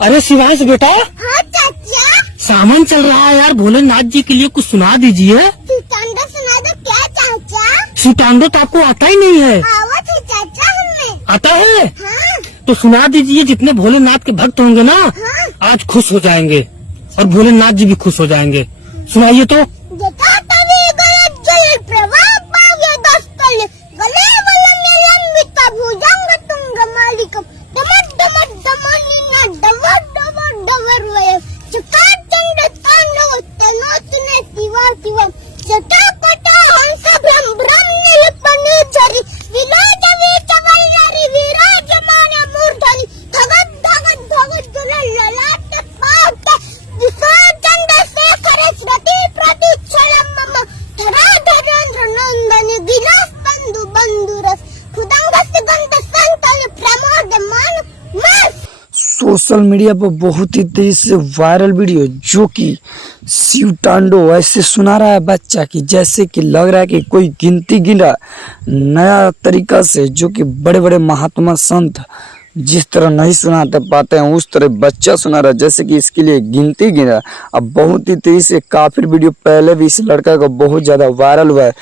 अरे शिवांश बेटा, हाँ चाचा। सावन चल रहा है यार, भोलेनाथ जी के लिए कुछ सुना दीजिए। सुतांडो सुना दो क्या चाचा? सुटांडो तो आपको आता ही नहीं है। आवत है चाचा हमें। आता है हाँ तो सुना दीजिए, जितने भोलेनाथ के भक्त होंगे ना हाँ। आज खुश हो जाएंगे और भोलेनाथ जी भी खुश हो जाएंगे। सुनाइए तो। जटाटवी गलज्जल प्रवाह पाव्य दस्तल गले वलम्यलंबित भुजंग तुंगमालिकम डमड्डमड्डमलिना डवड्डवड्डवर्वय चकाचंड तांडव तनोतने शिवा शिवम जटापटा हंस भ्रम निलपनिचरि विलोच वीचवल्लरि विराजमान मूर्धनि धगत धगत धगत ललाट पाट विसर्जन शेखर श्रुति प्रतीक्षलम मम धराधरेन्द्र नंदनि गिलास बंधु बंधुरस खुदंग सिगंध संतल प्रमोद मान मास। सोशल मीडिया पर बहुत ही तेजी से वायरल वीडियो जो कि शिव तांडव ऐसे सुना रहा है बच्चा की जैसे कि लग रहा है कि कोई गिनती गिन रहा, नया तरीका से, जो कि बड़े बड़े महात्मा संत जिस तरह नहीं सुनाते पाते हैं उस तरह बच्चा सुना रहा है जैसे कि इसके लिए गिनती गिन रहा। अब बहुत ही तेजी से काफी वीडियो पहले भी इस लड़का का बहुत ज्यादा वायरल हुआ है।